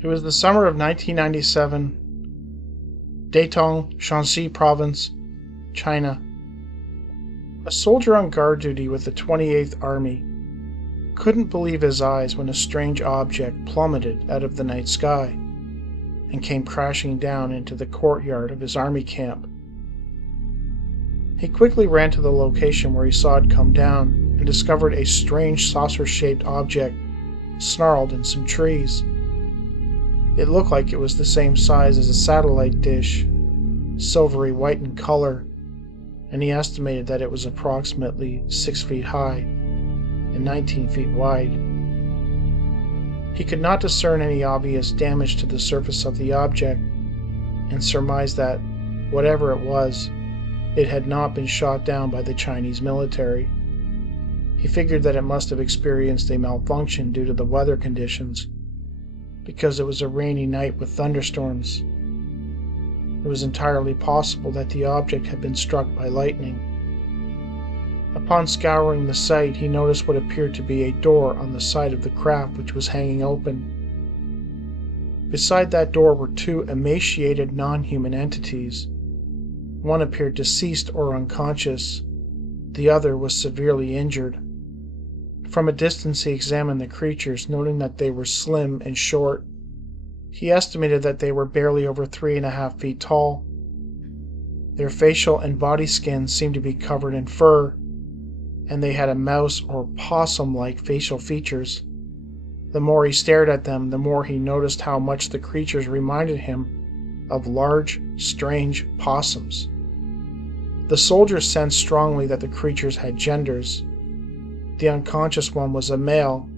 It was the summer of 1997, Datong, Shanxi Province, China. A soldier on guard duty with the 28th Army couldn't believe his eyes when a strange object plummeted out of the night sky and came crashing down into the courtyard of his army camp. He quickly ran to the location where he saw it come down and discovered a strange saucer-shaped object snarled in some trees. It looked like it was the same size as a satellite dish, silvery white in color, and he estimated that it was approximately 6 feet high and 19 feet wide. He could not discern any obvious damage to the surface of the object and surmised that, whatever it was, it had not been shot down by the Chinese military. He figured that it must have experienced a malfunction due to the weather conditions, because it was a rainy night with thunderstorms. It was entirely possible that the object had been struck by lightning. Upon scouring the site, he noticed what appeared to be a door on the side of the craft which was hanging open. Beside that door were two emaciated non-human entities. One appeared deceased or unconscious. The other was severely injured. From a distance he examined the creatures, noting that they were slim and short. He estimated that they were barely over 3.5 feet tall. Their facial and body skin seemed to be covered in fur, and they had a mouse or possum-like facial features. The more he stared at them, the more he noticed how much the creatures reminded him of large, strange possums. The soldier sensed strongly that the creatures had genders. The unconscious one was a male,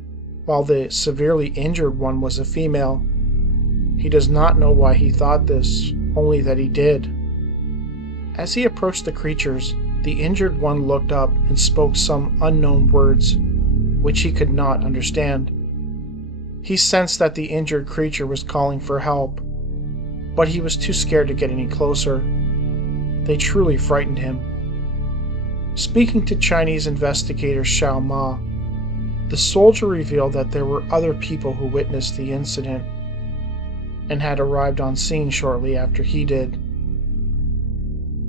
while the severely injured one was a female. He does not know why he thought this, only that he did. As he approached the creatures, the injured one looked up and spoke some unknown words, which he could not understand. He sensed that the injured creature was calling for help, but he was too scared to get any closer. They truly frightened him. Speaking to Chinese investigator Xiao Ma, the soldier revealed that there were other people who witnessed the incident and had arrived on scene shortly after he did.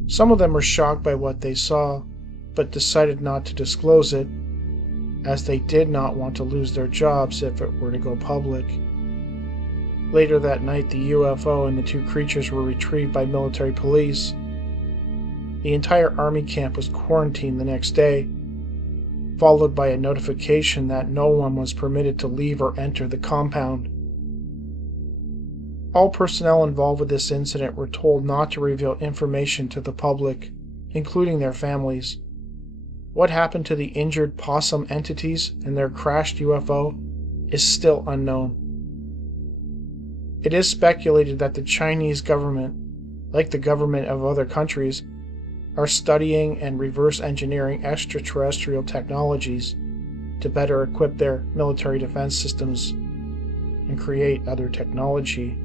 Some of them were shocked by what they saw, but decided not to disclose it, as they did not want to lose their jobs if it were to go public. Later that night, the UFO and the two creatures were retrieved by military police. The entire army camp was quarantined the next day, followed by a notification that no one was permitted to leave or enter the compound. All personnel involved with this incident were told not to reveal information to the public, including their families. What happened to the injured possum entities and their crashed UFO is still unknown. It is speculated that the Chinese government, like the government of other countries, are studying and reverse engineering extraterrestrial technologies to better equip their military defense systems and create other technology.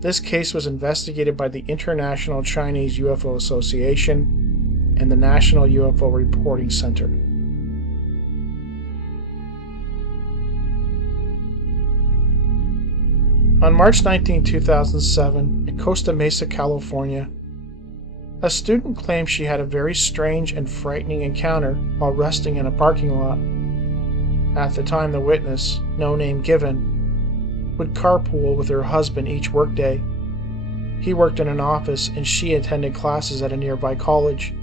This case was investigated by the International Chinese UFO Association and the National UFO Reporting Center. On March 19, 2007, in Costa Mesa, California, a student claimed she had a very strange and frightening encounter while resting in a parking lot. At the time, the witness, no name given, would carpool with her husband each workday. He worked in an office and she attended classes at a nearby college.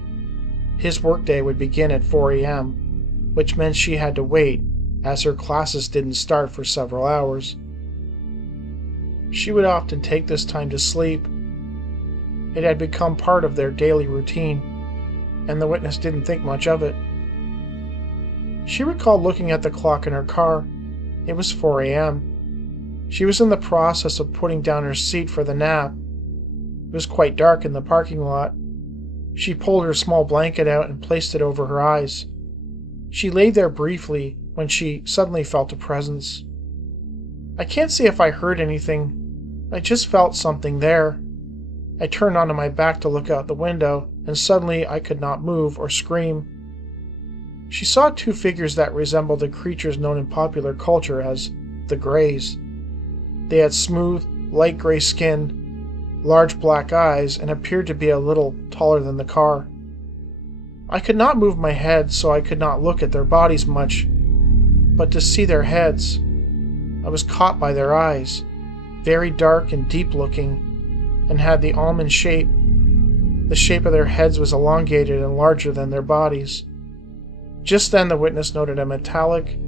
His workday would begin at 4 a.m., which meant she had to wait, as her classes didn't start for several hours. She would often take this time to sleep. It had become part of their daily routine, and the witness didn't think much of it. She recalled looking at the clock in her car. It was 4 a.m. She was in the process of putting down her seat for the nap. It was quite dark in the parking lot. She pulled her small blanket out and placed it over her eyes. She lay there briefly when she suddenly felt a presence. I can't say if I heard anything. I just felt something there. I turned onto my back to look out the window, and suddenly I could not move or scream. She saw two figures that resembled the creatures known in popular culture as the Greys. They had smooth, light gray skin, large black eyes, and appeared to be a little taller than the car. I could not move my head, so I could not look at their bodies much, but to see their heads, I was caught by their eyes, very dark and deep-looking, and had the almond shape. The shape of their heads was elongated and larger than their bodies. Just then the witness noted a metallic,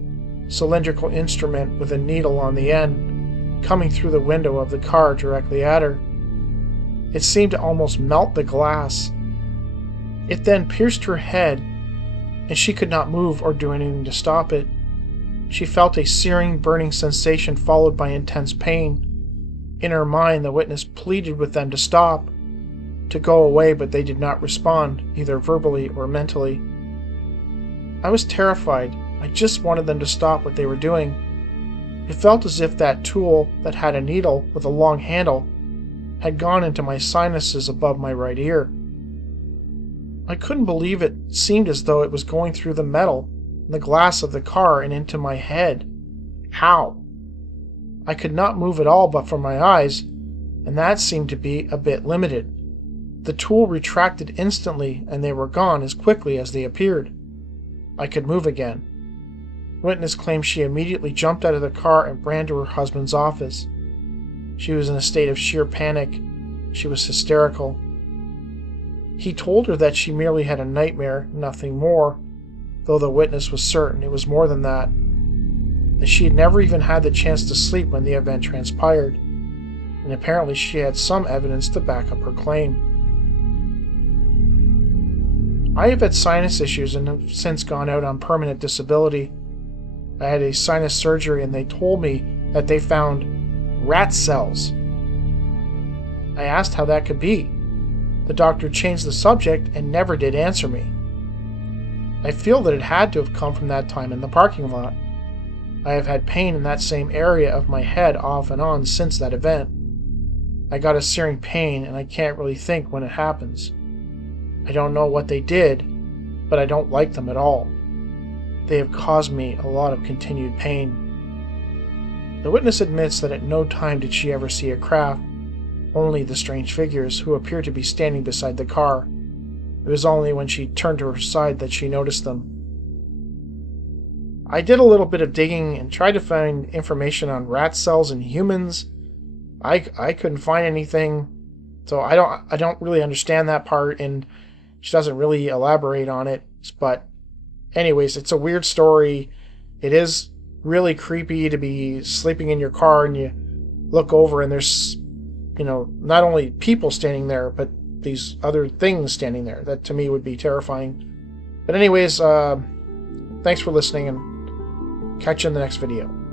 cylindrical instrument with a needle on the end coming through the window of the car directly at her. It seemed to almost melt the glass. It then pierced her head, and she could not move or do anything to stop it. She felt a searing, burning sensation followed by intense pain. In her mind, the witness pleaded with them to stop, to go away, but they did not respond, either verbally or mentally. I was terrified. I just wanted them to stop what they were doing. It felt as if that tool that had a needle with a long handle had gone into my sinuses above my right ear. I couldn't believe it. It seemed as though it was going through the metal and the glass of the car and into my head. How? I could not move at all but for my eyes, and that seemed to be a bit limited. The tool retracted instantly, and they were gone as quickly as they appeared. I could move again. Witness claimed she immediately jumped out of the car and ran to her husband's office. She was in a state of sheer panic. She was hysterical. He told her that she merely had a nightmare, nothing more, though the witness was certain it was more than that she had never even had the chance to sleep when the event transpired, and apparently she had some evidence to back up her claim. I have had sinus issues and have since gone out on permanent disability. I had a sinus surgery and they told me that they found rat cells. I asked how that could be. The doctor changed the subject and never did answer me. I feel that it had to have come from that time in the parking lot. I have had pain in that same area of my head off and on since that event. I got a searing pain and I can't really think when it happens. I don't know what they did, but I don't like them at all. They have caused me a lot of continued pain. The witness admits that at no time did she ever see a craft, only the strange figures who appeared to be standing beside the car. It was only when she turned to her side that she noticed them. I did a little bit of digging and tried to find information on rat cells in humans. I couldn't find anything, so I don't really understand that part, and she doesn't really elaborate on it. But anyways, it's a weird story. It is really creepy to be sleeping in your car and you look over and there's, not only people standing there, but these other things standing there. That to me would be terrifying. But anyways, thanks for listening and catch you in the next video.